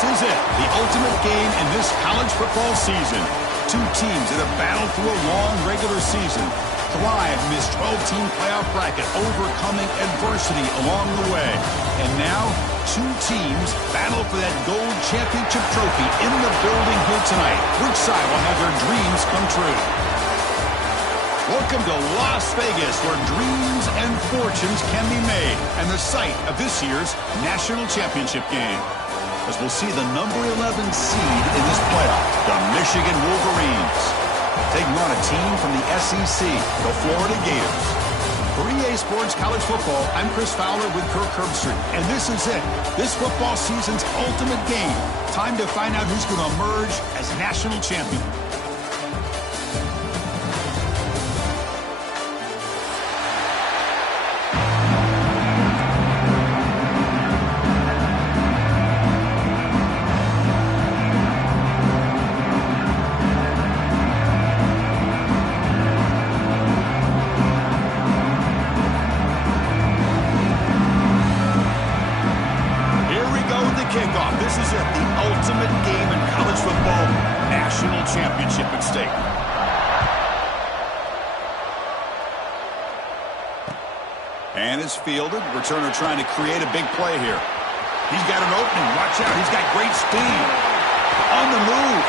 This is it, the ultimate game in this college football season. Two teams that have battled through a long regular season, thrived in this 12-team playoff bracket, overcoming adversity along the way. And now, two teams battle for that gold championship trophy in the building here tonight. Which side will have their dreams come true? Welcome to Las Vegas, where dreams and fortunes can be made, and the site of this year's national championship game. As we'll see the number 11 seed in this playoff, the Michigan Wolverines, taking on a team from the SEC, the Florida Gators. For EA Sports College Football, I'm Chris Fowler with Kirk Herbstreit, and this is it, this football season's ultimate game. Time to find out who's going to emerge as national champion. Kickoff. This is it, the ultimate game in college football, national championship at stake. And it's fielded. Returner trying to create a big play here. He's got an opening. Watch out. He's got great speed. On the move.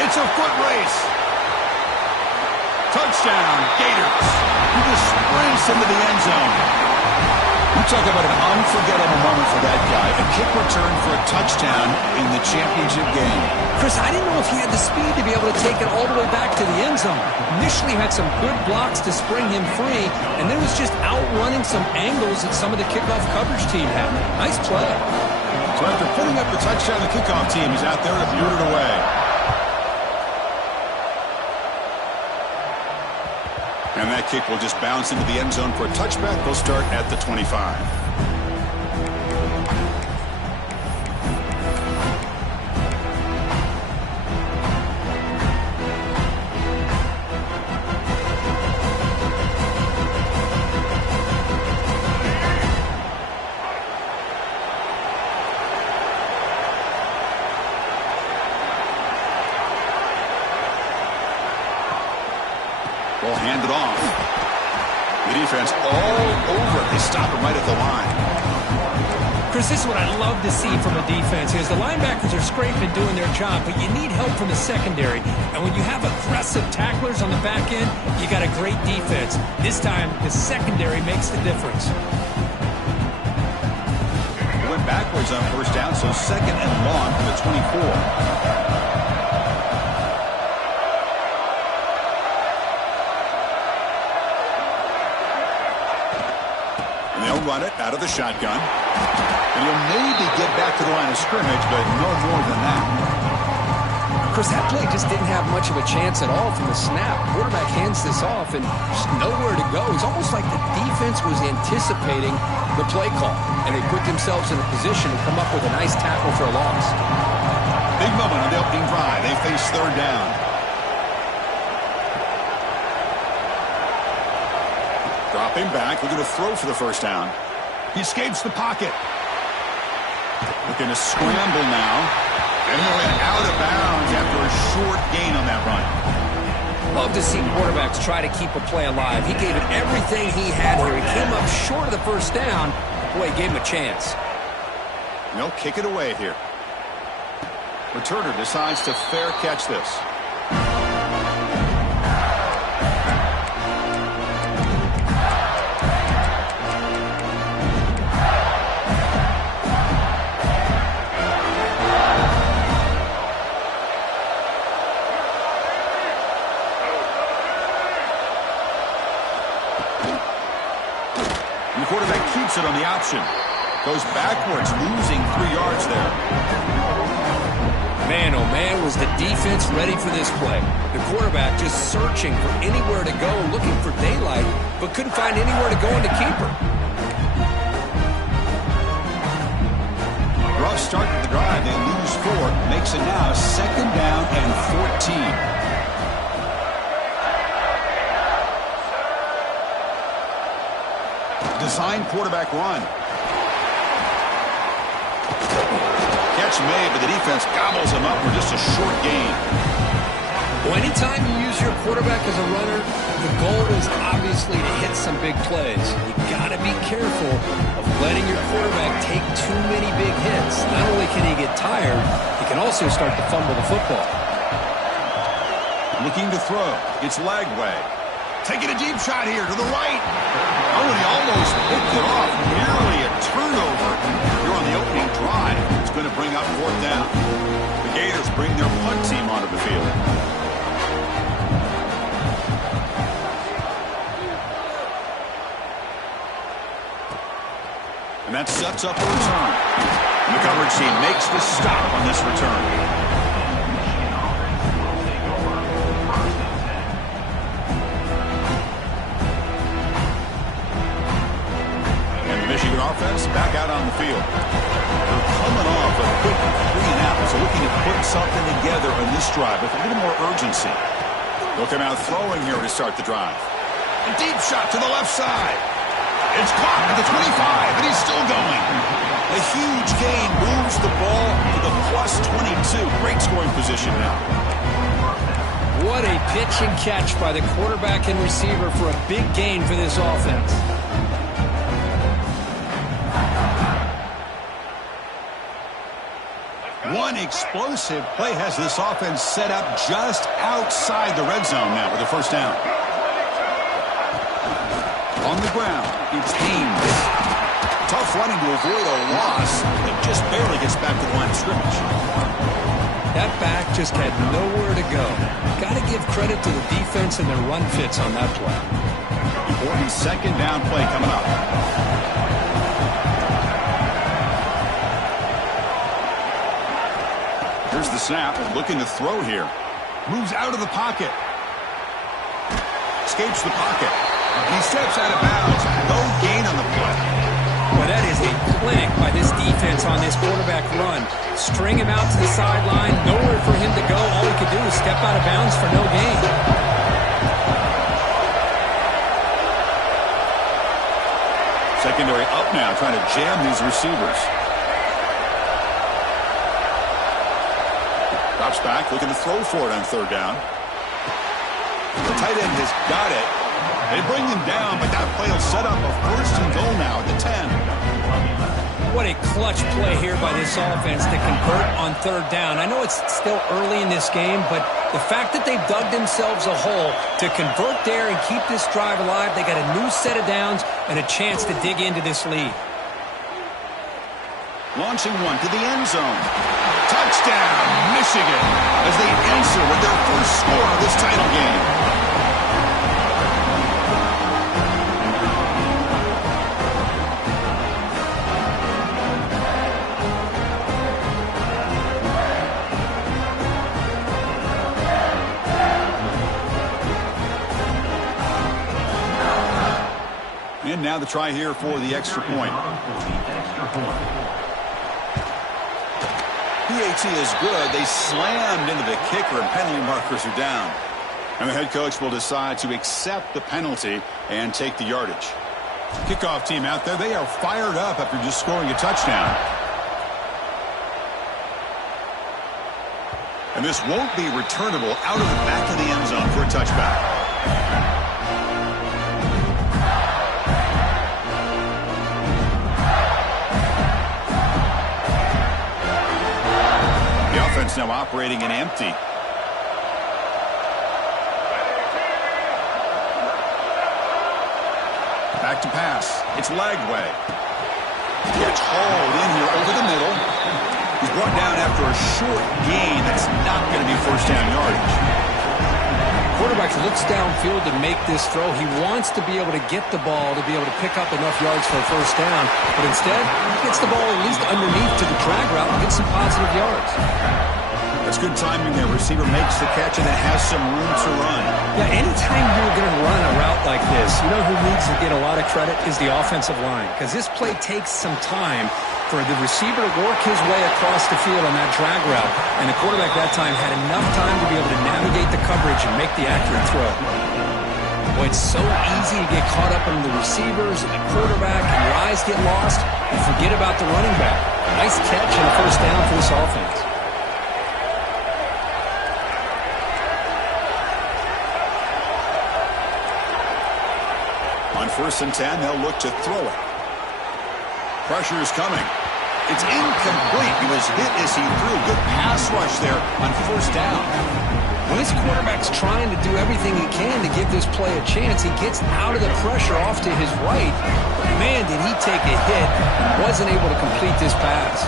It's a foot race. Touchdown, Gators. He just sprints into the end zone. You talk about an unforgettable moment for that guy. A kick return for a touchdown in the championship game. Chris, I didn't know if he had the speed to be able to take it all the way back to the end zone. Initially had some good blocks to spring him free, and then was just outrunning some angles that some of the kickoff coverage team had. Nice play. So after putting up the touchdown, the kickoff team is out there to boot it away. And that kick will just bounce into the end zone for a touchback. They'll start at the 25. Ball handed off. The defense all over. They stop him right at the line. Chris, this is what I love to see from a defense. Is the linebackers are scraping and doing their job, but you need help from the secondary. And when you have aggressive tacklers on the back end, you got a great defense. This time, the secondary makes the difference. He went backwards on first down, so second and long for the 24. They'll run it out of the shotgun. And he'll maybe get back to the line of scrimmage, but no more than that. Chris, that play just didn't have much of a chance at all from the snap. Quarterback hands this off and just nowhere to go. It's almost like the defense was anticipating the play call, and they put themselves in a position to come up with a nice tackle for a loss. Big moment on the opening drive. They face third down. Dropping back, looking to throw for the first down. He escapes the pocket. Looking to scramble now. And he went out of bounds after a short gain on that run. Love to see quarterbacks try to keep a play alive. He gave it everything he had here. He came up short of the first down. Boy, he gave him a chance. They'll kick it away here. Returner decides to fair catch this. Quarterback keeps it on the option. Goes backwards, losing 3 yards there. Man, oh man, was the defense ready for this play. The quarterback just searching for anywhere to go, looking for daylight, but couldn't find anywhere to go in the keeper. Rough start to the drive. They lose 4. Makes it now second down and 14. Design quarterback run. Catch catch made, but the defense gobbles him up for just a short gain. Well, anytime you use your quarterback as a runner, the goal is obviously to hit some big plays. You got to be careful of letting your quarterback take too many big hits. Not only can he get tired, he can also start to fumble the football. Looking to throw. It's Lagway. Taking a deep shot here to the right. Oh, and he almost picked it off. Nearly a turnover here on the opening drive. It's going to bring up 4th down. The Gators bring their punt team onto the field. And that sets up a return. And the coverage team makes the stop on this return. And the Michigan offense back out on the field. They're coming off a quick 3-and-out, so looking to put something together on this drive with a little more urgency. They'll come out throwing here to start the drive. A deep shot to the left side. It's caught at the 25, and he's still going. A huge gain moves the ball to the +22. Great scoring position now. What a pitch and catch by the quarterback and receiver for a big gain for this offense. One explosive play has this offense set up just outside the red zone now with a 1st down. On the ground, it's Haynes. Tough running to avoid a loss. It just barely gets back to the line of scrimmage. That back just had nowhere to go. Got to give credit to the defense and their run fits on that play. Important 2nd down play coming up. Here's the snap. Looking to throw here. Moves out of the pocket. Escapes the pocket. He steps out of bounds. No gain on the play. Well, that is a clinic by this defense on this quarterback run. String him out to the sideline. Nowhere for him to go. All he could do is step out of bounds for no gain. Secondary up now, trying to jam these receivers. Drops back, looking to throw for it on 3rd down. The tight end has got it. They bring him down, but that play will set up a 1st and goal now at the 10. What a clutch play here by this offense to convert on 3rd down. I know it's still early in this game, but the fact that they've dug themselves a hole to convert there and keep this drive alive, they got a new set of downs and a chance to dig into this lead. Launching one to the end zone. Touchdown, Michigan, as they answer with their 1st score of this title game. And now the try here for the extra point. PAT is good. They slammed into the kicker, and penalty markers are down. And the head coach will decide to accept the penalty and take the yardage. Kickoff team out there, they are fired up after just scoring a touchdown. And this won't be returnable out of the back of the end zone for a touchback. Now operating in empty. Back to pass. It's Lagway. Gets hauled in here over the middle. He's brought down after a short gain. That's not going to be 1st down yardage. Quarterback looks downfield to make this throw. He wants to be able to get the ball to be able to pick up enough yards for a 1st down. But instead, he gets the ball at least underneath to the drag route and gets some positive yards. That's good timing there. Receiver makes the catch and it has some room to run. Yeah, anytime you're going to run a route like this, you know who needs to get a lot of credit is the offensive line. Because this play takes some time for the receiver to work his way across the field on that drag route. And the quarterback that time had enough time to be able to navigate the coverage and make the accurate throw. Boy, it's so easy to get caught up in the receivers and the quarterback, and your eyes get lost and forget about the running back. Nice catch and a first down for this offense. On 1st and 10, they'll look to throw it. Pressure is coming. It's incomplete. He was hit as he threw. Good pass rush there on 1st down. When his quarterback's trying to do everything he can to give this play a chance, he gets out of the pressure off to his right. But man, did he take a hit. Wasn't able to complete this pass.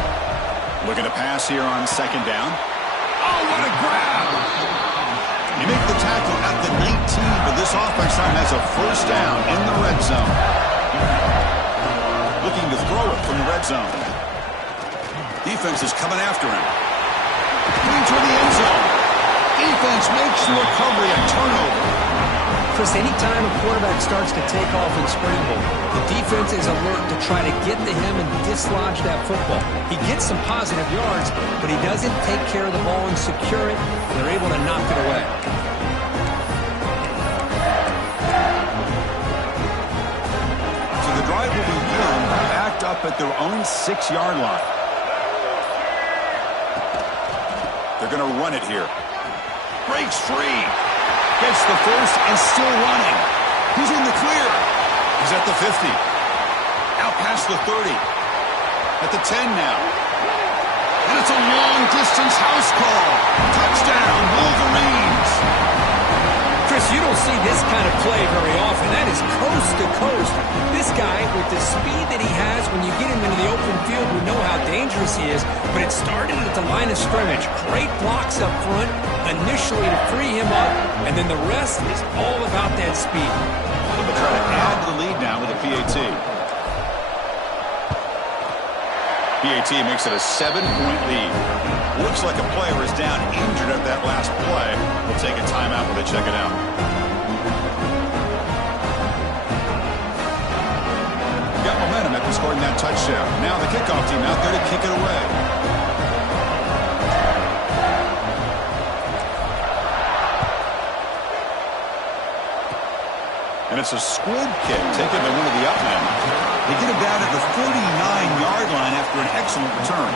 Looking to pass here on 2nd down. Oh, what a grab! You make the tackle at the 19, but this offense now has a 1st down in the red zone. Looking to throw it from the red zone. Defense is coming after him. Going toward the end zone. Defense makes the recovery a turnover. Chris, anytime a quarterback starts to take off and scramble, the defense is alert to try to get to him and dislodge that football. He gets some positive yards, but he doesn't take care of the ball and secure it. They're able to knock it away. So the drive will begin backed up at their own 6-yard line. They're going to run it here. Breaks free. Gets the first and still running. He's in the clear. He's at the 50. Out past the 30. At the 10 now. And it's a long-distance house call. Touchdown, Wolverines. Chris, you don't see this kind of play very often. That is coast to coast. This guy, with the speed that he has, when you get him into the open field, we know how dangerous he is. But it started at the line of scrimmage. Great blocks up front, initially to free him up, and then the rest is all about that speed. They'll try to add to the lead now with a PAT. PAT makes it a 7-point lead. Looks like a player is down injured at that last play. We'll take a timeout while they check it out. Got momentum after scoring that touchdown. Now the kickoff team out there to kick it away. And it's a squib kick taken by one of the upmen. They get him down at the 49-yard line after an excellent return.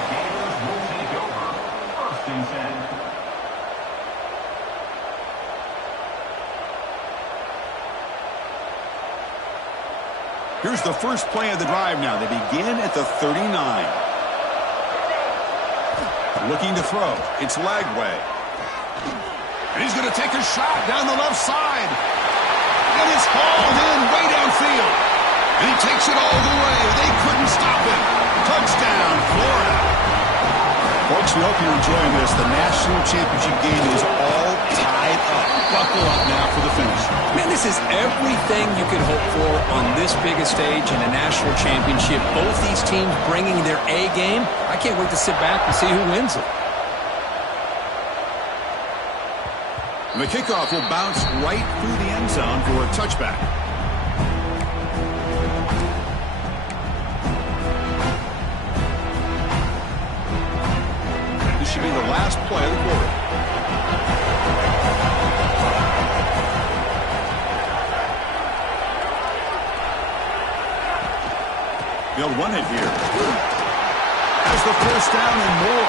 Here's the first play of the drive now. They begin at the 39. Looking to throw. It's Lagway. And he's going to take a shot down the left side. And it's hauled in way downfield. And he takes it all the way. They couldn't stop him. Touchdown, Florida. Folks, we hope you're enjoying this. The national championship game is all tied up. Buckle up now for the finish. Man, this is everything you could hope for on this biggest stage in a national championship. Both these teams bringing their A game. I can't wait to sit back and see who wins it. And the kickoff will bounce right through the end zone for a touchback. This should be the last play of the quarter. They'll run it here. Has the first down and more.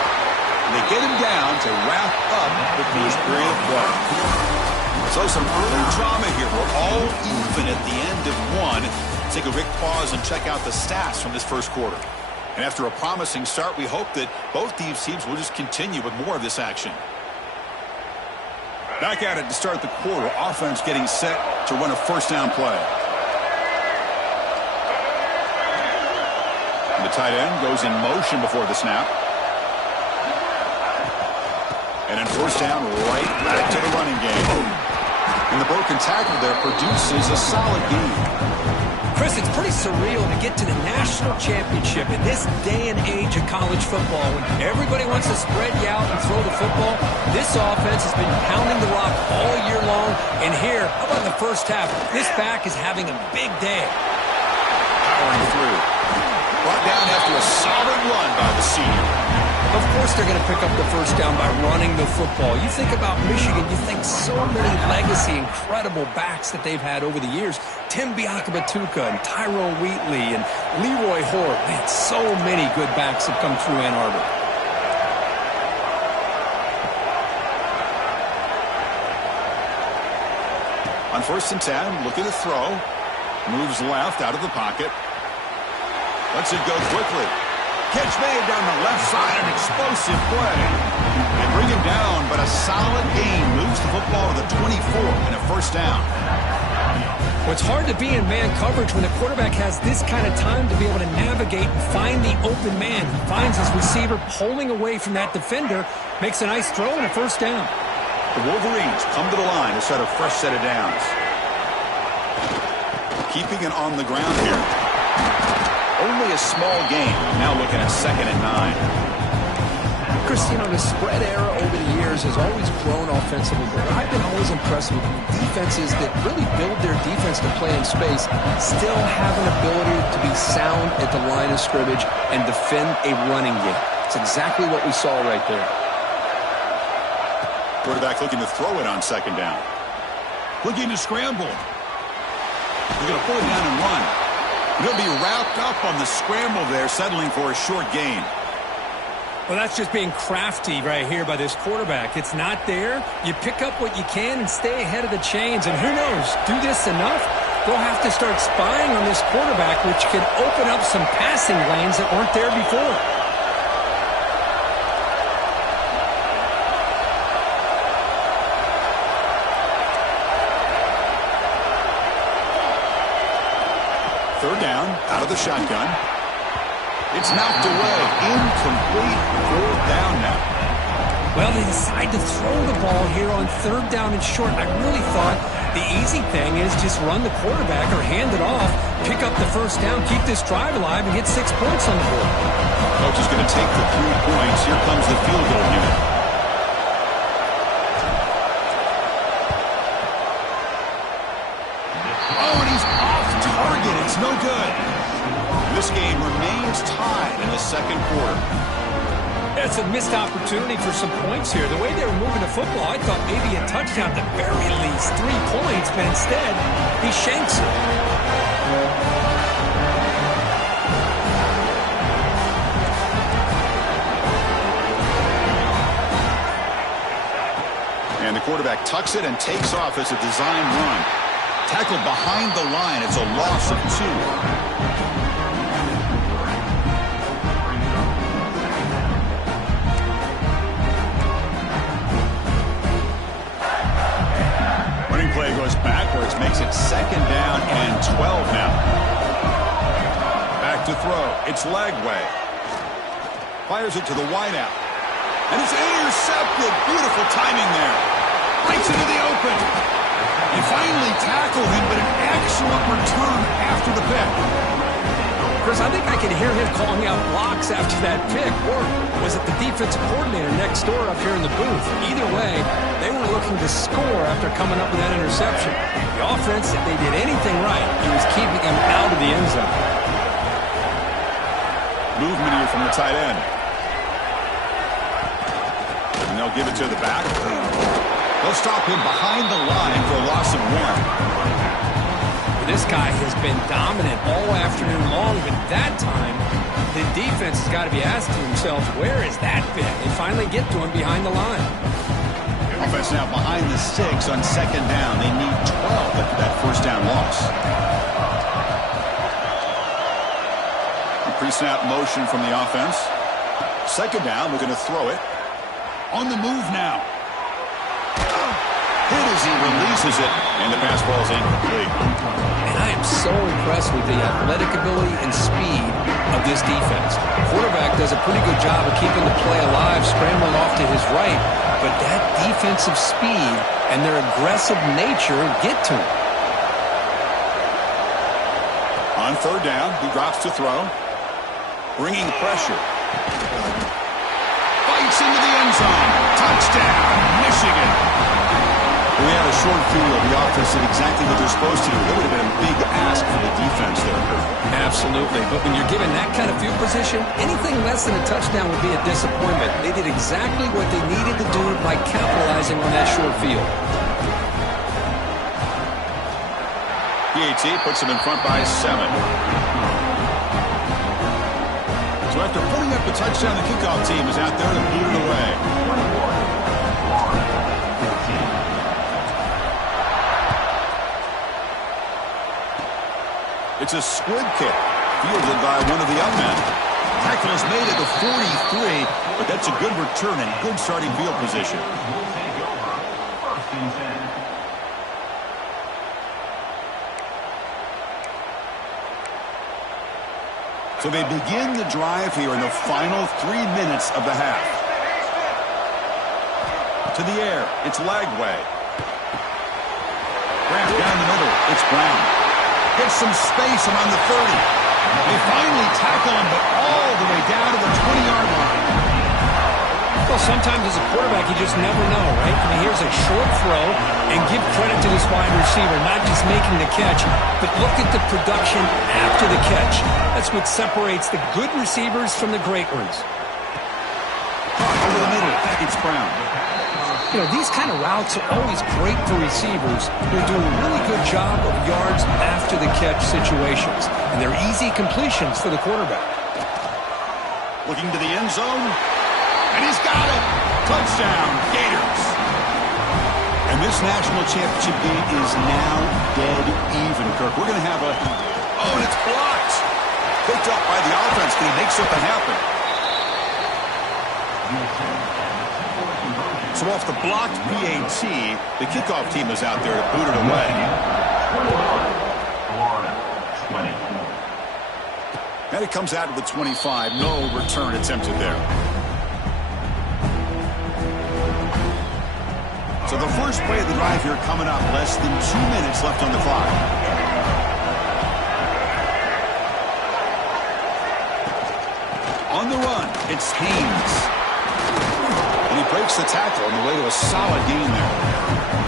And they get him down to wrap up the first period of play. So some early drama here. We're all even at the end of one. Take a quick pause and check out the stats from this first quarter. And after a promising start, we hope that both these teams will just continue with more of this action. Back at it to start the quarter. Offense getting set to run a first down play. And the tight end goes in motion before the snap. And then first down right back to the running game. And the broken tackle there produces a solid gain. Chris, it's pretty surreal to get to the national championship in this day and age of college football when everybody wants to spread you out and throw the football. This offense has been pounding the rock all year long. And here, how about the first half? This back is having a big day. Powering through. Brought down after a solid run by the senior. Of course they're going to pick up the first down by running the football. You think about Michigan, you think so many legacy, incredible backs that they've had over the years. Tim Biakabatuka and Tyrone Wheatley and Leroy Hort. Man, so many good backs have come through Ann Arbor. On 1st and 10, looking to throw. Moves left out of the pocket. Lets it go quickly. Catch made down the left side, an explosive play. They bring him down, but a solid gain moves the football to the 24 and a first down. Well, it's hard to be in man coverage when the quarterback has this kind of time to be able to navigate and find the open man. He finds his receiver pulling away from that defender, makes a nice throw and a first down. The Wolverines come to the line to set a fresh set of downs. Keeping it on the ground here. Only a small gain. Now looking at 2nd and 9. Chris, the spread era over the years has always grown offensively, but I've been always impressed with defenses that really build their defense to play in space, still have an ability to be sound at the line of scrimmage and defend a running game. It's exactly what we saw right there. Quarterback looking to throw it on 2nd down. Looking to scramble. They're going to pull it down and run. He'll be wrapped up on the scramble there, settling for a short gain. Well, that's just being crafty right here by this quarterback. It's not there. You pick up what you can and stay ahead of the chains. And who knows, do this enough, they'll have to start spying on this quarterback, which can open up some passing lanes that weren't there before. Third down, out of the shotgun. It's knocked away. Incomplete. 4th down now. Well, they decide to throw the ball here on 3rd down and short. I really thought the easy thing is just run the quarterback or hand it off, pick up the first down, keep this drive alive, and get 6 points on the board. Coach is going to take the 3 points. Here comes the field goal unit. Oh, and he's off target. It's no good. This game remains tied in the 2nd quarter. That's a missed opportunity for some points here. The way they were moving the football, I thought maybe a touchdown at the very least, 3 points, but instead, he shanks it. And the quarterback tucks it and takes off as a design run. Tackled behind the line. It's a loss of 2. Play goes backwards, makes it 2nd down and 12 now. Back to throw. It's Lagway. Fires it to the wideout. And it's intercepted. Beautiful timing there. Breaks into the open. They finally tackle him, but an excellent return after the pick. Chris, I think I could hear him calling out blocks after that pick. Or was it the defensive coordinator next door up here in the booth? Either way, they were looking to score after coming up with that interception. The offense, if they did anything right, it was keeping them out of the end zone. Movement here from the tight end. And they'll give it to the back. They'll stop him behind the line for a loss of 1. This guy has been dominant all afternoon long, but that time, the defense has got to be asking themselves, where is that bit? They finally get to him behind the line. The offense now behind the 6 on 2nd down. They need 12 after that first down loss. A pre-snap motion from the offense. 2nd down, we're going to throw it. On the move now. Hit as he releases it, and the pass ball is incomplete. And I am so impressed with the athletic ability and speed of this defense. The quarterback does a pretty good job of keeping the play alive, scrambling off to his right, but that defensive speed and their aggressive nature get to him. On 3rd down, he drops to throw, bringing pressure. Bites into the end zone. Touchdown, Michigan. We had a short field. The offense did exactly what they're supposed to do. That would have been a big ask for the defense there, Kurt. Absolutely. But when you're given that kind of field position, anything less than a touchdown would be a disappointment. They did exactly what they needed to do by capitalizing on that short field. PAT puts them in front by 7. So after putting up the touchdown, the kickoff team is out there to boot it away. It's a squib kick, fielded by one of the young men. Tackle is made at the 43, but that's a good return and good starting field position. So they begin the drive here in the final 3 minutes of the half. To the air, it's Lagway. Grant down the middle, it's Brown. Gets some space around the 30. They finally tackle him, but all the way down to the 20-yard line. Well, sometimes as a quarterback, you just never know, right? I mean, here's a short throw, and give credit to this wide receiver, not just making the catch, but look at the production after the catch. That's what separates the good receivers from the great ones. Over the middle, it's Brown. You know, these kind of routes are always great for receivers who do a really good job of yards after the catch situations. And they're easy completions for the quarterback. Looking to the end zone. And he's got it. Touchdown, Gators. And this national championship game is now dead even, Kirk. We're going to have a... Oh, and it's blocked. Picked up by the offense. Can he make something happen? So off the blocked PAT, the kickoff team is out there to boot it away. And it comes out to the 25. No return attempted there. So the first play of the drive here coming up. Less than 2 minutes left on the clock. On the run, it's Haynes. And he breaks the tackle on the way to a solid gain there.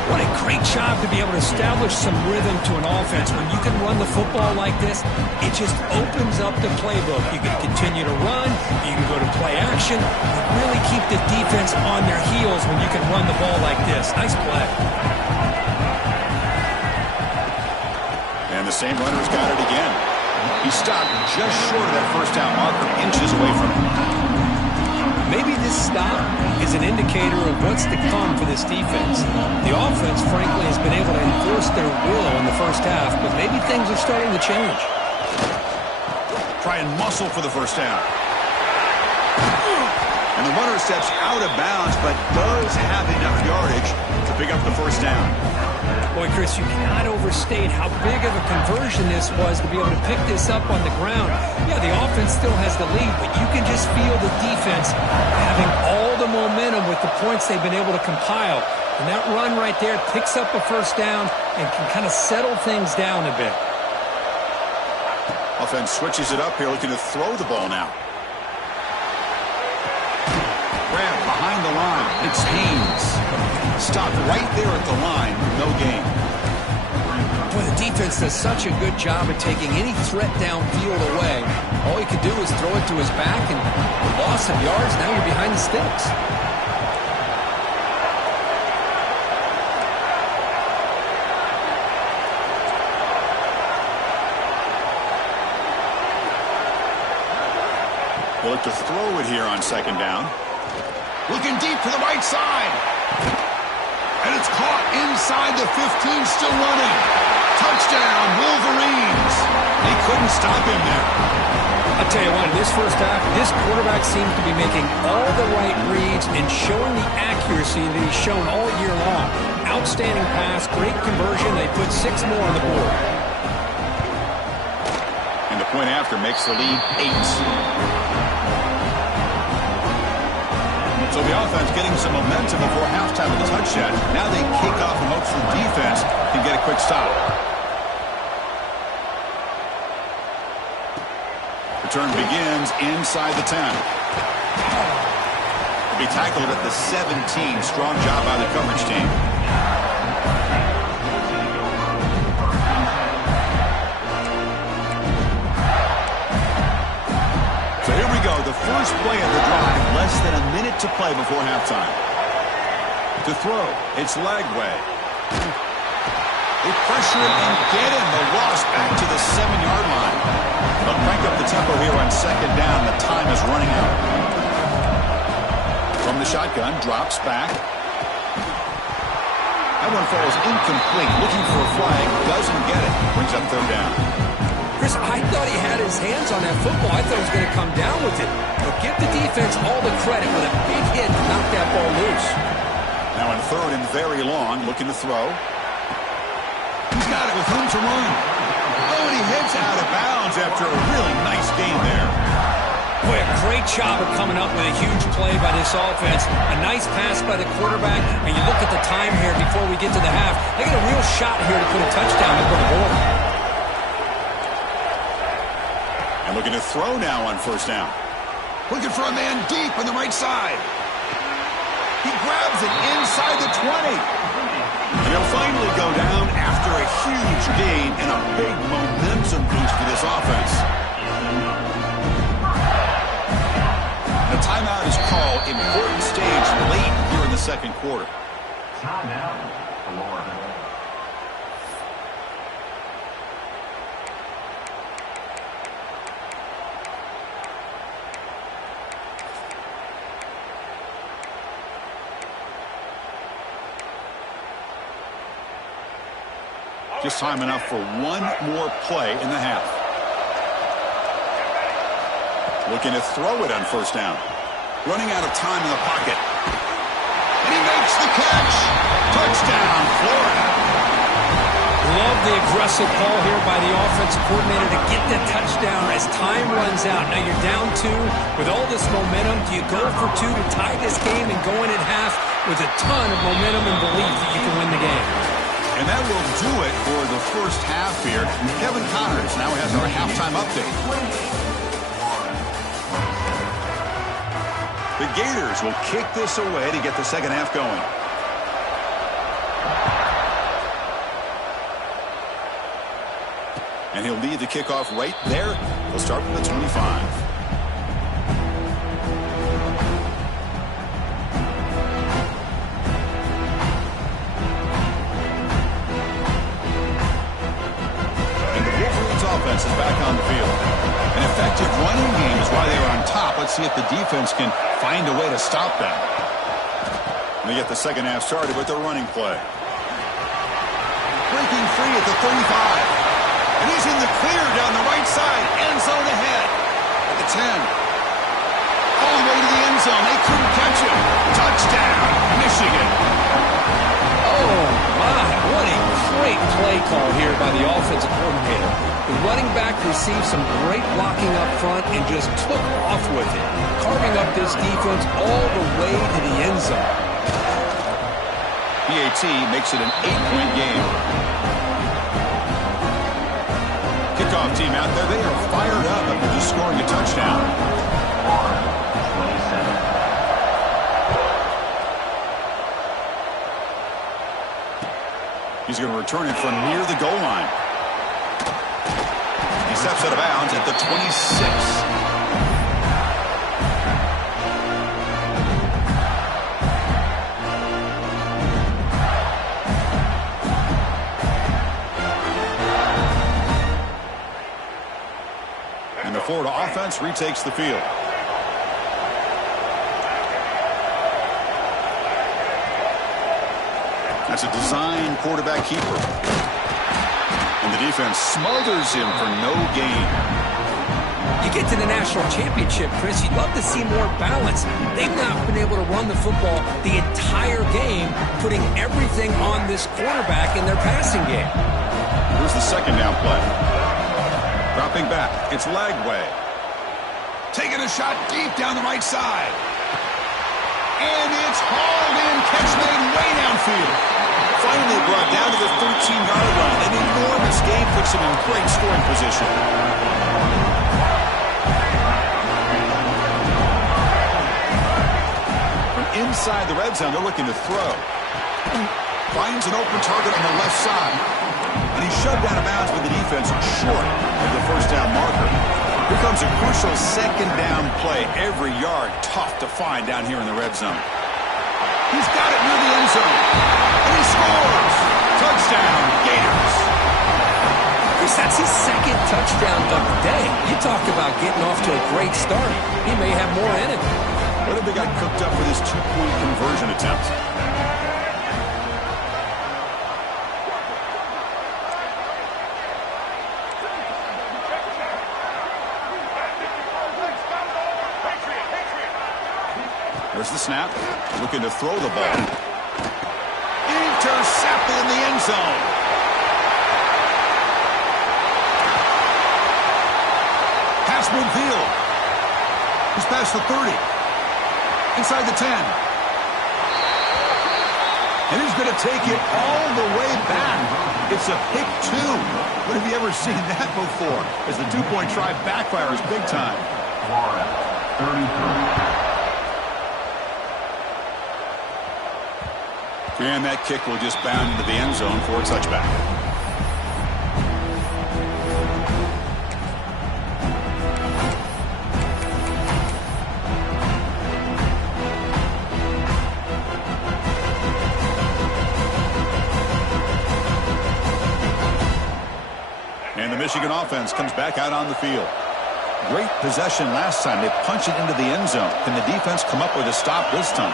What a great job to be able to establish some rhythm to an offense. When you can run the football like this, it just opens up the playbook. You can continue to run. You can go to play action. You really keep the defense on their heels when you can run the ball like this. Nice play. And the same runner's got it again. He stopped just short of that first down marker, inches away from it. Maybe this stop is an indicator of what's to come for this defense. The offense, frankly, has been able to enforce their will in the first half, but maybe things are starting to change. Try and muscle for the first down. And the runner steps out of bounds, but does have enough yardage to pick up the first down. Boy, Chris, you cannot overstate how big of a conversion this was to be able to pick this up on the ground. Yeah, the offense still has the lead, but you can just feel the defense having all the momentum with the points they've been able to compile. And that run right there picks up a first down and can kind of settle things down a bit. Offense switches it up here, looking to throw the ball now. Grab behind the line. It's Haynes. Stopped right there at the line. No gain. Boy, the defense does such a good job at taking any threat downfield away. All he could do was throw it to his back, and loss of yards, now you're behind the sticks. They'll look to throw it here on second down. Looking deep to the right side. And it's caught inside the 15, still running. Touchdown, Wolverines. They couldn't stop him there. I'll tell you what, in this first half, this quarterback seems to be making all the right reads and showing the accuracy that he's shown all year long. Outstanding pass, great conversion. They put 6 more on the board. And the point after makes the lead 8. So the offense getting some momentum before halftime with a touchdown. Now they kick off in hopes the defense can get a quick stop. Return begins inside the 10. Will be tackled at the 17. Strong job by the coverage team. So here we go, the first play of the drive, less than a minute to play before halftime. To throw, it's Lagway. They pressure him and get him. The loss back to the 7-yard line. They'll crank up the tempo here on second down. The time is running out. From the shotgun, drops back. That one falls incomplete. Looking for a flag, doesn't get it. Brings up third down. Chris, I thought he had his hands on that football. I thought he was going to come down with it. But give the defense all the credit with a big hit to knock that ball loose. Now in third and very long, looking to throw. He's got it with room to run. Oh, and he heads out of bounds after a really nice gain there. Boy, a great job of coming up with a huge play by this offense. A nice pass by the quarterback. And you look at the time here before we get to the half. They got a real shot here to put a touchdown up on the board. And looking to throw now on first down. Looking for a man deep on the right side. He grabs it inside the 20. And he'll finally go down after a huge gain and a big momentum boost for this offense. The timeout is called. Important stage late here in the second quarter. Timeout, Florida. Just time enough for one more play in the half. Looking to throw it on first down. Running out of time in the pocket. And he makes the catch. Touchdown, Florida. Love the aggressive call here by the offensive coordinator to get the touchdown as time runs out. Now you're down 2 with all this momentum. Do you go for 2 to tie this game and go in at half with a ton of momentum and belief that you can win the game? And that will do it for the first half here. Kevin Connors now has our halftime update. The Gators will kick this away to get the second half going. And he'll lead the kickoff right there. He'll start from the 25. Offense is back on the field. An effective running game is why they are on top. Let's see if the defense can find a way to stop them. They get the second half started with their running play. Breaking free at the 35. And he's in the clear down the right side. End zone ahead. At the 10. All the way to the end zone. They couldn't catch him. Touchdown, Michigan. Oh, my. What a great play call here by the offensive coordinator. The running back received some great blocking up front and just took off with it, carving up this defense all the way to the end zone. PAT makes it an 8-point game. Kickoff team out there, they are fired up after just scoring a touchdown. He's going to return it from near the goal line. He steps out of bounds at the 26. And the Florida offense retakes the field. That's a design quarterback keeper. And the defense smothers him for no gain. You get to the national championship, Chris, you'd love to see more balance. They've not been able to run the football the entire game, putting everything on this quarterback in their passing game. Here's the second down play. Dropping back, it's Lagway. Taking a shot deep down the right side. And it's hauled in, catch made way downfield. Finally brought down to the 13-yard line. An enormous gain puts him in great scoring position. From inside the red zone, they're looking to throw. Finds an open target on the left side. And he's shoved out of bounds with the defense short of the first down marker. Here comes a crucial second down play. Every yard tough to find down here in the red zone. He's got it near the end zone. And he scores. Touchdown, Gators. Chris, that's his second touchdown of the day. You talk about getting off to a great start. He may have more in it. What have they got cooked up for this two-point conversion attempt? There's the snap. Looking to throw the ball. Intercepted in the end zone. Pass midfield. He's past the 30. Inside the 10. And he's going to take it all the way back. It's a pick 2. When have you ever seen that before? As the two-point try backfires big time. Florida, 33. And that kick will just bound into the end zone for a touchback. And the Michigan offense comes back out on the field. Great possession last time. They punch it into the end zone. Can the defense come up with a stop this time?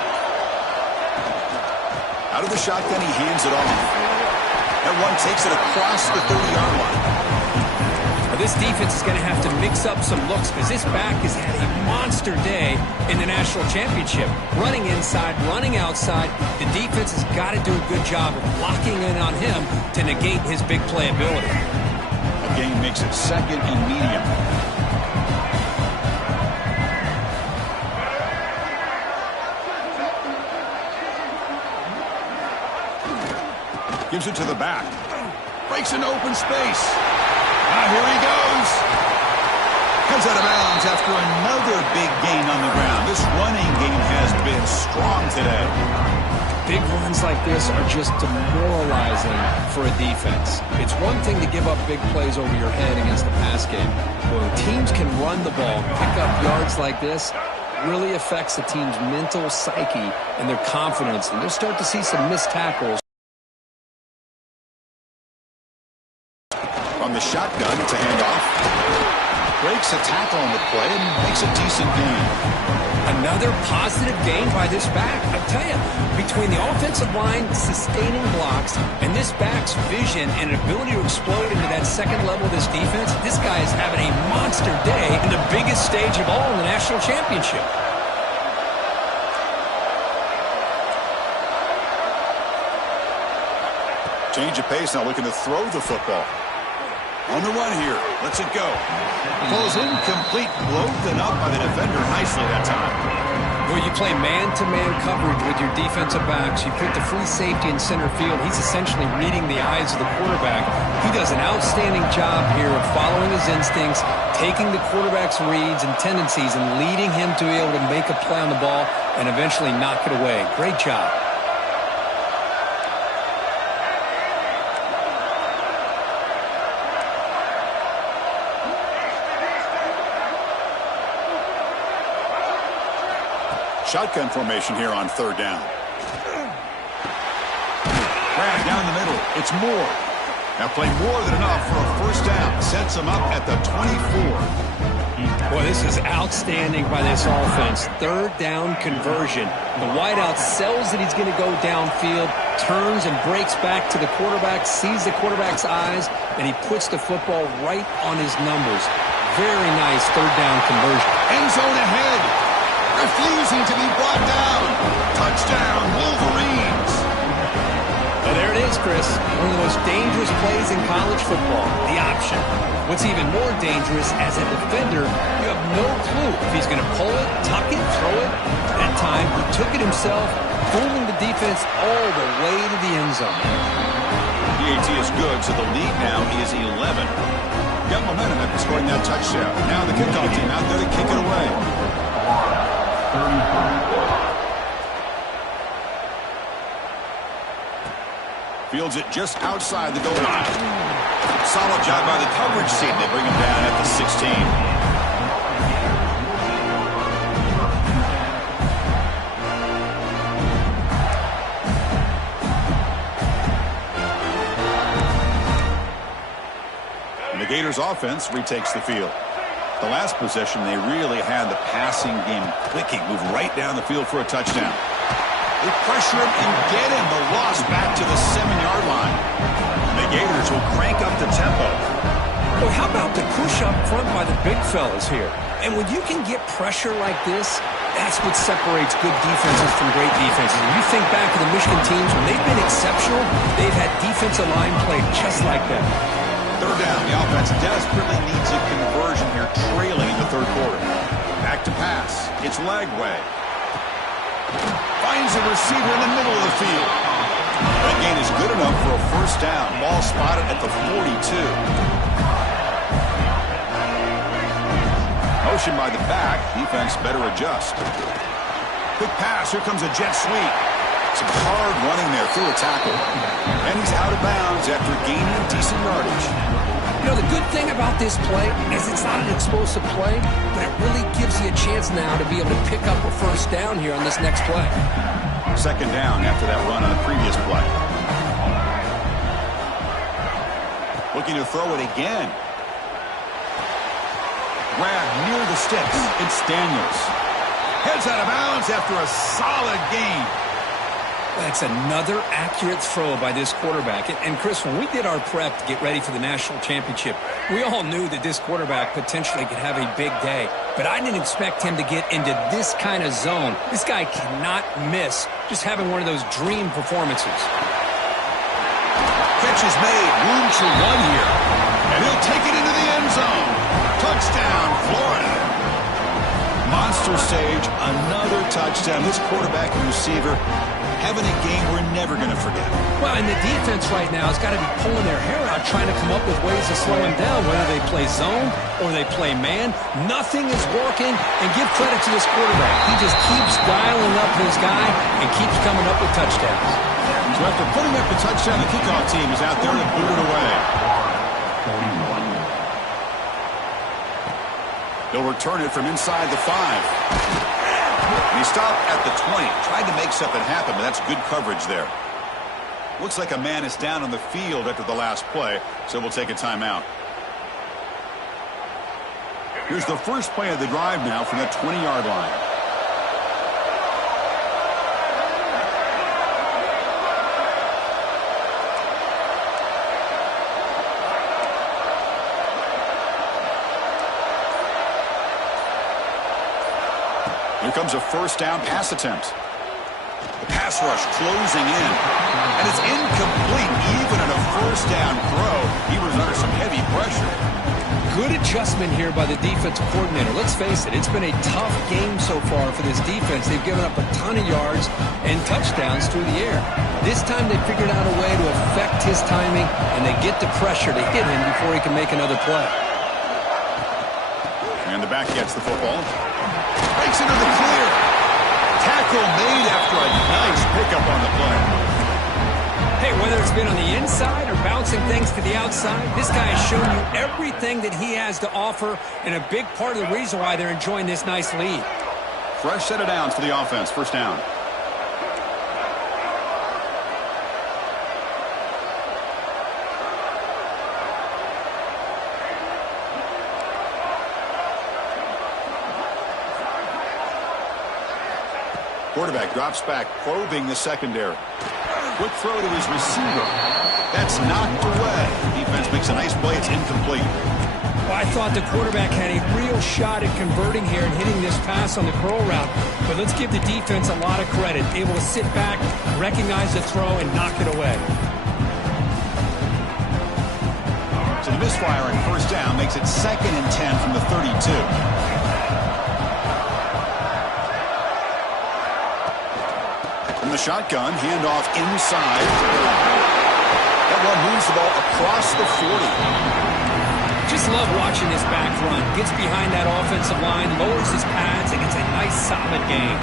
Out of the shotgun, he hands it off. That one takes it across the 30-yard line. Well, this defense is going to have to mix up some looks because this back has had a monster day in the national championship. Running inside, running outside. The defense has got to do a good job of locking in on him to negate his big play ability. A game makes it second and medium. Gives it to the back. Breaks into open space. Here he goes. Comes out of bounds after another big gain on the ground. This running game has been strong today. Big runs like this are just demoralizing for a defense. It's one thing to give up big plays over your head against the pass game. But when teams can run the ball, pick up yards like this, really affects the team's mental psyche and their confidence. And they'll start to see some missed tackles. From the shotgun to hand off. Breaks a tackle on the play and makes a decent gain. Another positive gain by this back. I tell you, between the offensive line sustaining blocks and this back's vision and ability to explode into that second level of this defense, this guy is having a monster day in the biggest stage of all in the national championship. Change of pace, now looking to throw the football. On the run here. Lets it go. Pulls incomplete. Blown up by the defender nicely that time. Well, you play man-to-man coverage with your defensive backs. You put the free safety in center field. He's essentially reading the eyes of the quarterback. He does an outstanding job here of following his instincts, taking the quarterback's reads and tendencies, and leading him to be able to make a play on the ball and eventually knock it away. Great job. Shotgun formation here on third down. Grab down the middle. It's Moore. Now play more than enough for a first down. Sets him up at the 24. Boy, this is outstanding by this offense. Third down conversion. The wideout sells that he's going to go downfield, turns and breaks back to the quarterback, sees the quarterback's eyes, and he puts the football right on his numbers. Very nice third down conversion. End zone ahead. Refusing to be brought down. Touchdown, Wolverines. Well, there it is, Chris. One of the most dangerous plays in college football, the option. What's even more dangerous, as a defender, you have no clue if he's going to pull it, tuck it, throw it. That time, he took it himself, fooling the defense all the way to the end zone. PAT is good, so the lead now is 11. Got momentum after scoring that touchdown. Now the kickoff team out there to kick it away. Fields it just outside the goal line. Solid job by the coverage team. They bring him down at the 16. The Gators offense retakes the field. The last possession, they really had the passing game clicking, move right down the field for a touchdown. They pressure him and get him. The loss back to the 7-yard line. And the Gators will crank up the tempo. Well, how about the push up front by the big fellas here? And when you can get pressure like this, that's what separates good defenses from great defenses. When you think back to the Michigan teams, when they've been exceptional, they've had defensive line play just like that. Third down. The offense desperately needs a conversion here, trailing in the third quarter. Back to pass. It's Lagway. Finds a receiver in the middle of the field. That gain is good enough for a first down. Ball spotted at the 42. Motion by the back. Defense better adjust. Quick pass. Here comes a jet sweep. Some hard running there through a tackle. And he's out of bounds after gaining decent yardage. You know, the good thing about this play is it's not an explosive play, but it really gives you a chance now to be able to pick up a first down here on this next play. Second down after that run on the previous play. Looking to throw it again. Grab near the sticks. It's Daniels. Heads out of bounds after a solid gain. That's another accurate throw by this quarterback. And Chris, when we did our prep to get ready for the national championship, we all knew that this quarterback potentially could have a big day. But I didn't expect him to get into this kind of zone. This guy cannot miss just having one of those dream performances. Catch is made. Room to run here. And he'll take it into the end zone. Touchdown, Florida. Monster Sage, another touchdown. This quarterback and receiver having a game we're never going to forget. Well, and the defense right now has got to be pulling their hair out trying to come up with ways to slow him down, whether they play zone or they play man. Nothing is working, and give credit to this quarterback. He just keeps dialing up his guy and keeps coming up with touchdowns. So after putting up the touchdown, the kickoff team is out there to boot it away. They'll return it from inside the 5. And he stopped at the 20, tried to make something happen, but that's good coverage there. Looks like a man is down on the field after the last play, so we'll take a timeout. Here's the first play of the drive now from the 20-yard line. Here comes a first down pass attempt. The pass rush closing in. And it's incomplete even on a first down throw. He was under some heavy pressure. Good adjustment here by the defensive coordinator. Let's face it, it's been a tough game so far for this defense. They've given up a ton of yards and touchdowns through the air. This time they figured out a way to affect his timing, and they get the pressure to hit him before he can make another play. And the back gets the football. Breaks into the clear. Tackle made after a nice pickup on the play. Hey, whether it's been on the inside or bouncing things to the outside, this guy has shown you everything that he has to offer, and a big part of the reason why they're enjoying this nice lead. Fresh set of downs for the offense. First down. Quarterback drops back, probing the secondary. Quick throw to his receiver. That's knocked away. Defense makes a nice play. It's incomplete. Well, I thought the quarterback had a real shot at converting here and hitting this pass on the curl route. But let's give the defense a lot of credit. Able to sit back, recognize the throw, and knock it away. So the misfire on first down makes it 2nd and 10 from the 32. From the shotgun, handoff inside. That one moves the ball across the 40. Just love watching this back run. Gets behind that offensive line, lowers his pads, and gets a nice solid gain.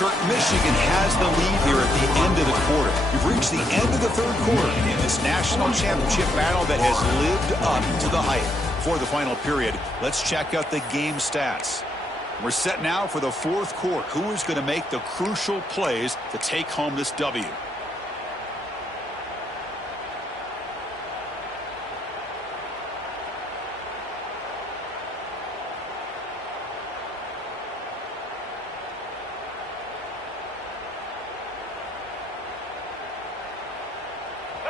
Kirk, Michigan has the lead here at the end of the quarter. We've reached the end of the third quarter in this national championship battle that has lived up to the hype. For the final period, let's check out the game stats. We're set now for the fourth quarter. Who is going to make the crucial plays to take home this W?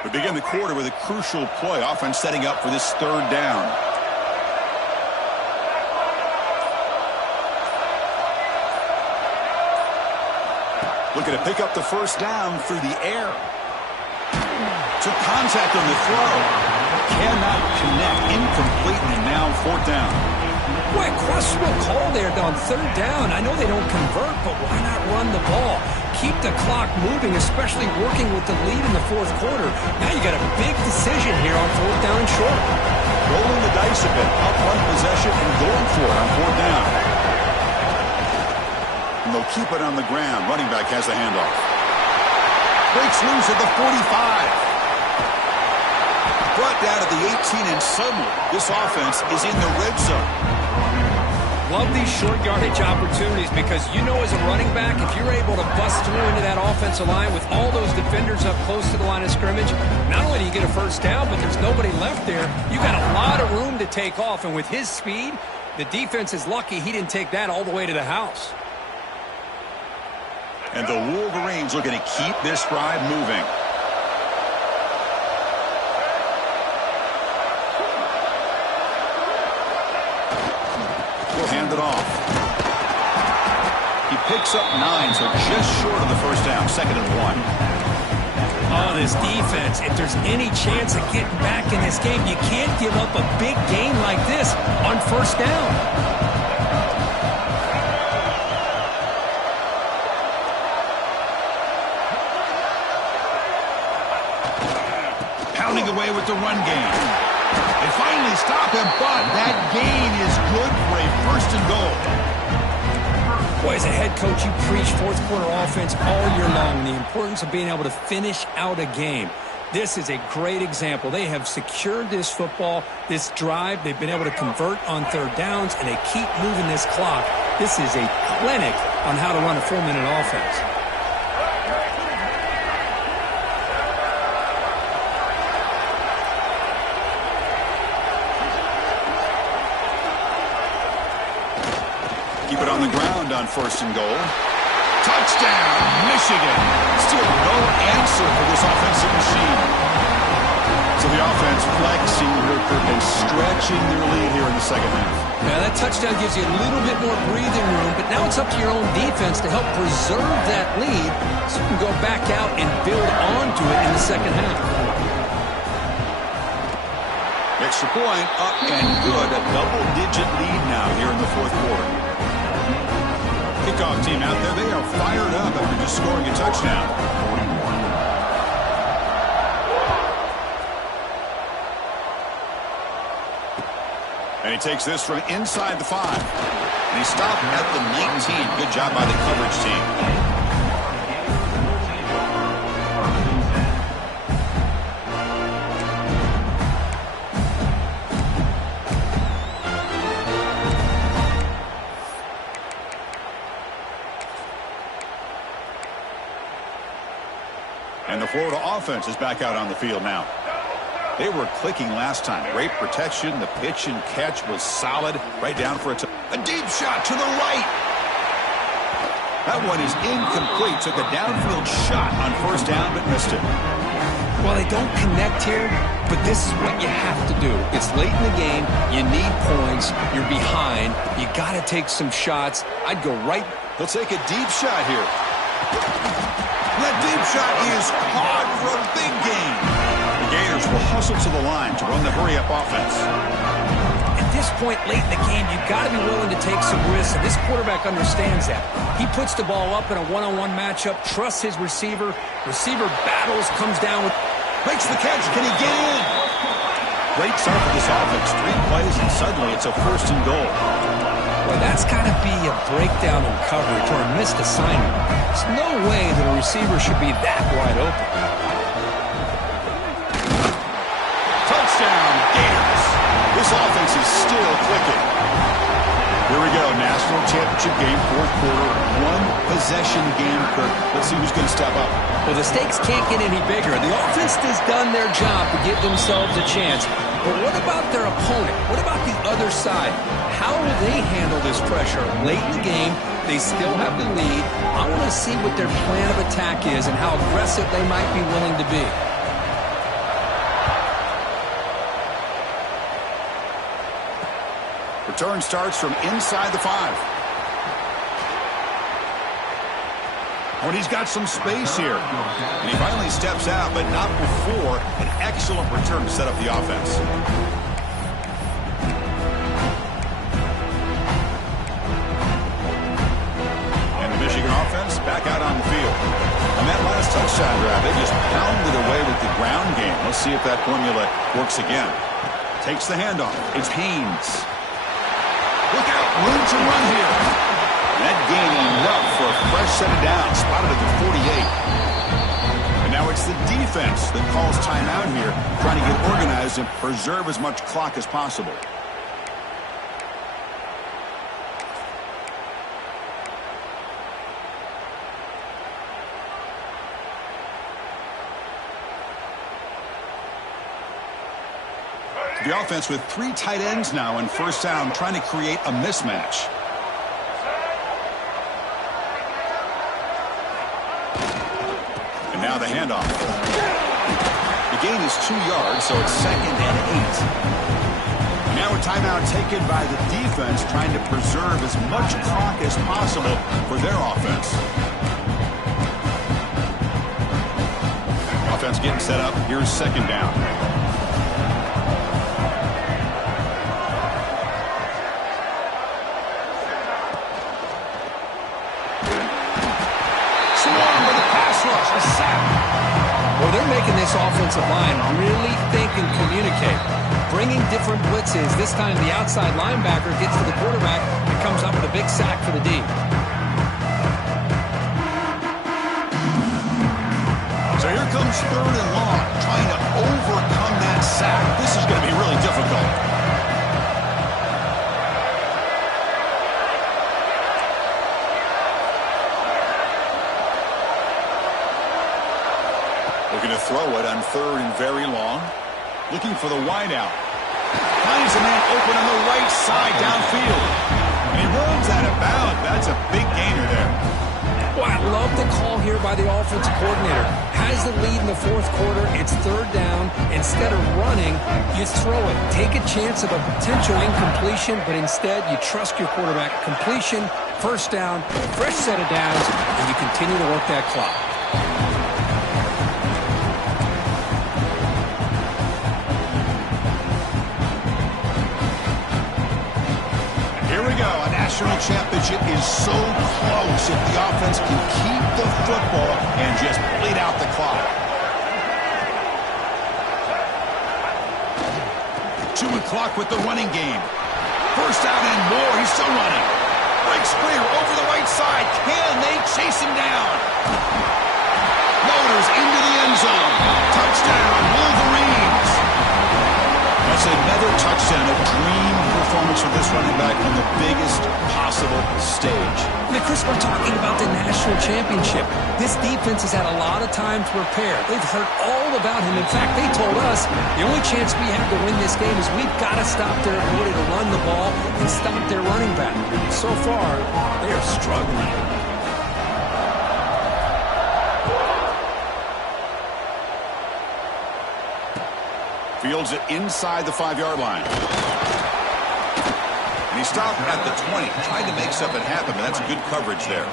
We begin the quarter with a crucial play. Offense setting up for this third down. Looking to pick up the first down through the air. Took contact on the throw. Cannot connect. Incomplete, and now fourth down. Boy, questionable call there on third down. I know they don't convert, but why not run the ball? Keep the clock moving, especially working with the lead in the fourth quarter. Now you got a big decision here on fourth down and short. Rolling the dice a bit. Up one possession and going for it on fourth down. And they'll keep it on the ground. Running back has the handoff. Breaks loose at the 45. Brought down at the 18, and suddenly this offense is in the red zone. Love these short yardage opportunities because you know as a running back, if you're able to bust through into that offensive line with all those defenders up close to the line of scrimmage, not only do you get a first down, but there's nobody left there. You got a lot of room to take off, and with his speed, the defense is lucky he didn't take that all the way to the house. And the Wolverines looking to keep this drive moving. Hand it off. He picks up 9, so just short of the first down. 2nd and 1. Oh, this defense, if there's any chance of getting back in this game, you can't give up a big game like this on first down. Pounding away with the run game. They finally stop him, but that gain is good for a first and goal. Boy, as a head coach, you preach fourth quarter offense all year long, and the importance of being able to finish out a game. This is a great example. They have secured this football, this drive. They've been able to convert on third downs, and they keep moving this clock. This is a clinic on how to run a 4-minute offense. Keep it on the ground on 1st and goal. Touchdown, Michigan. Still no answer for this offensive machine. So the offense flexing and stretching their lead here in the second half. Yeah, that touchdown gives you a little bit more breathing room, but now it's up to your own defense to help preserve that lead so you can go back out and build onto it in the second half. Extra point, up and good. A double-digit lead now here in the fourth quarter. Kickoff team out there, they are fired up after just scoring a touchdown. And he takes this from inside the 5. And he stopped at the 19. Good job by the coverage team. And the Florida offense is back out on the field now. They were clicking last time. Great protection. The pitch and catch was solid. Right down for a deep shot to the right. That one is incomplete. Took a downfield shot on first down, but missed it. Well, they don't connect here, but this is what you have to do. It's late in the game. You need points. You're behind. You got to take some shots. I'd go right. They'll take a deep shot here. That deep shot is caught for a big gain. The Gators will hustle to the line to run the hurry-up offense. At this point late in the game, you've got to be willing to take some risks, and this quarterback understands that. He puts the ball up in a one-on-one matchup, trusts his receiver. Receiver battles, comes down with... Makes the catch. Can he get in? Great start for this offense. 3 plays, and suddenly it's a first and goal. Well, that's got to be a breakdown in coverage or a missed assignment. There's no way that a receiver should be that wide open. Touchdown, Gators. This offense is still clicking. Here we go, national championship game, fourth quarter, one-possession game, Kirk. Let's see who's going to step up. Well, the stakes can't get any bigger. The offense has done their job to give themselves a chance. But what about their opponent? What about the other side? How will they handle this pressure? Late in the game, they still have the lead. I want to see what their plan of attack is and how aggressive they might be willing to be. Return starts from inside the 5. When he's got some space here. And he finally steps out, but not before an excellent return to set up the offense. And the Michigan offense back out on the field. On that last touchdown drive, they just pounded away with the ground game. Let's see if that formula works again. Takes the handoff. It's Haynes. Look out, room to run here. That gain enough for a fresh set of downs, spotted at the 48. And now it's the defense that calls timeout here, trying to get organized and preserve as much clock as possible. The offense with 3 tight ends now in first down, trying to create a mismatch. And now the handoff. The gain is 2 yards, so it's 2nd and 8. Now a timeout taken by the defense, trying to preserve as much clock as possible for their offense. Offense getting set up. Here's 2nd down. Well, they're making this offensive line really think and communicate. Bringing different blitzes. This time the outside linebacker gets to the quarterback and comes up with a big sack for the D. So here comes 3rd and long, trying to overcome that sack. This is going to be really difficult. Looking to throw it on 3rd and very long. Looking for the wideout. Finds a man open on the right side downfield. And he runs out of bounds. That's a big gainer there. Well, I love the call here by the offensive coordinator. Has the lead in the 4th quarter. It's 3rd down. Instead of running, you throw it. Take a chance of a potential incompletion, but instead you trust your quarterback. Completion, first down, fresh set of downs, and you continue to work that clock. A national championship is so close if the offense can keep the football and just bleed out the clock. 2 o'clock with the running game. First down and more. He's still running. Breaks clear over the right side. Can they chase him down? Loaders into the end zone. Touchdown, Wolverines. That's another touchdown, a dream performance for this running back on the biggest possible stage. Now, Chris, we're talking about the national championship. This defense has had a lot of time to prepare. They've heard all about him. In fact, they told us the only chance we have to win this game is we've got to stop their ability to run the ball and stop their running back. So far, they are struggling. Fields it inside the 5-yard line. And he stopped at the 20, trying to make something happen, but that's good coverage there.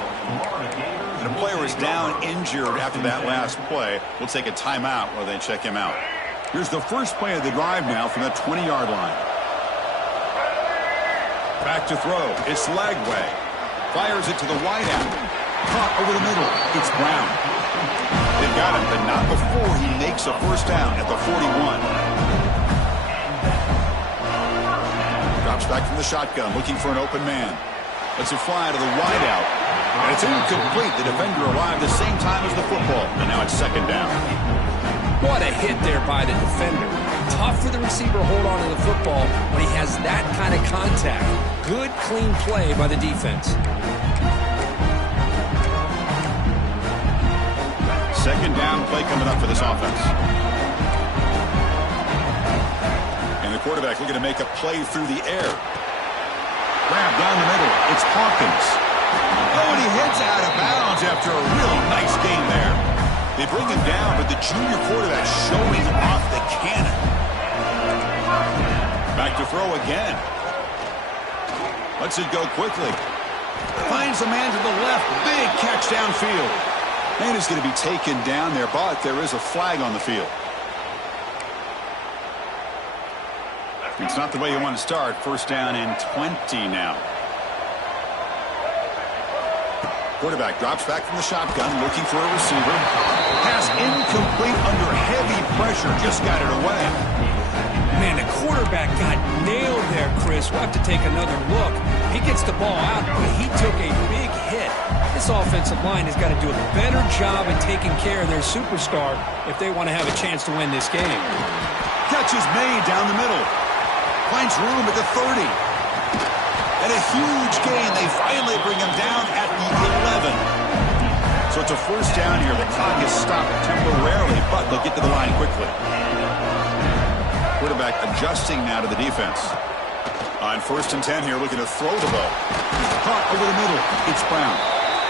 And a player is down injured after that last play. We'll take a timeout while they check him out. Here's the first play of the drive now from the 20-yard line. Back to throw. It's Lagway. Fires it to the wideout. Caught over the middle. It's Brown. They've got him, but not before he makes a first down at the 41. Drops back from the shotgun, looking for an open man. Lets it fly to the wideout. And it's incomplete. The defender arrived the same time as the football. And now it's second down. What a hit there by the defender. Tough for the receiver to hold on to the football when he has that kind of contact. Good, clean play by the defense. Second down play coming up for this offense. And the quarterback looking to make a play through the air. Grab down the middle. It's Hawkins. Oh, and he heads out of bounds after a really nice game there. They bring him down, but the junior quarterback showing off the cannon. Back to throw again. Lets it go quickly. Finds a man to the left. Big catch downfield. And is going to be taken down there, but there is a flag on the field. It's not the way you want to start. First down and 20 now. Quarterback drops back from the shotgun, looking for a receiver. Pass incomplete under heavy pressure. Just got it away. Man, the quarterback got nailed there, Chris. We'll have to take another look. He gets the ball out, but he took a big hit. This offensive line has got to do a better job at taking care of their superstar if they want to have a chance to win this game. Catch is made down the middle. Finds room at the 30. And a huge gain. They finally bring him down at the 11. So it's a first down here. The clock is stopped temporarily, but they'll get to the line quickly. Quarterback adjusting now to the defense. On first and 10 here, looking to throw the ball. Caught over the middle. It's Brown.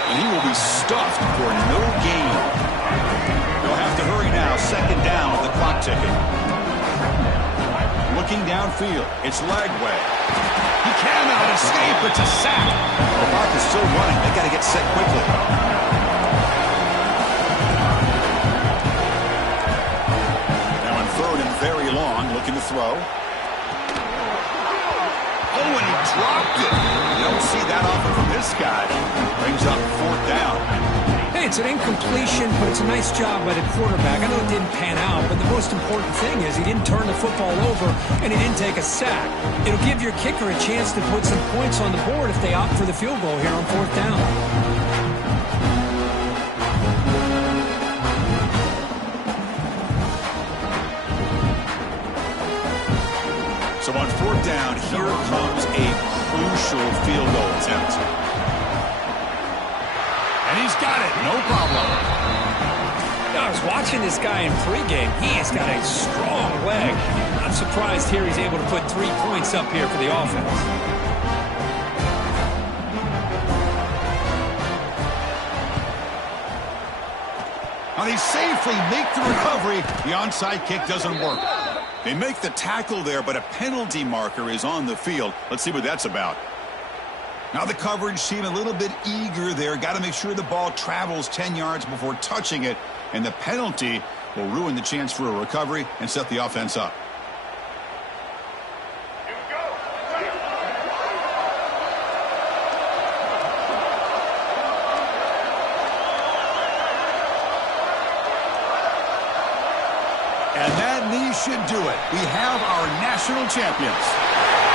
And he will be stuffed for no gain. They'll have to hurry now. Second down with the clock ticking. Looking downfield. It's Lagway. He cannot escape. It's a sack. The clock is still running. They got to get set quickly. Now on third and very long. Looking to throw. Oh, and he dropped it. You don't see that often from this guy. Brings up fourth down. Hey, it's an incompletion, but it's a nice job by the quarterback. I know it didn't pan out, but the most important thing is he didn't turn the football over and he didn't take a sack. It'll give your kicker a chance to put some points on the board if they opt for the field goal here on fourth down. So on fourth down, here comes a crucial field goal attempt. And he's got it, no problem. I was watching this guy in pregame. He has got a strong leg. I'm surprised here he's able to put 3 points up here for the offense. Now they safely make the recovery. The onside kick doesn't work. They make the tackle there, but a penalty marker is on the field. Let's see what that's about. Now the coverage team a little bit eager there. Got to make sure the ball travels 10 yards before touching it. And the penalty will ruin the chance for a recovery and set the offense up. And that knee should do it. We have our national champions.